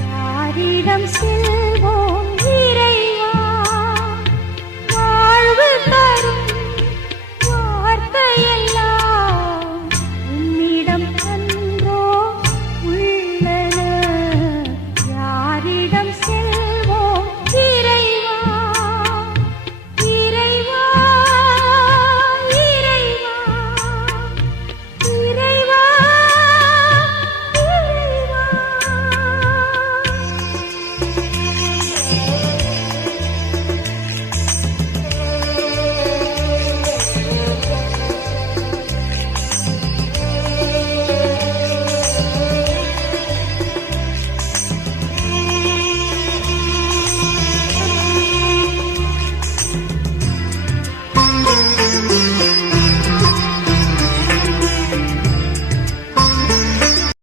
யாரிடம் செல்ல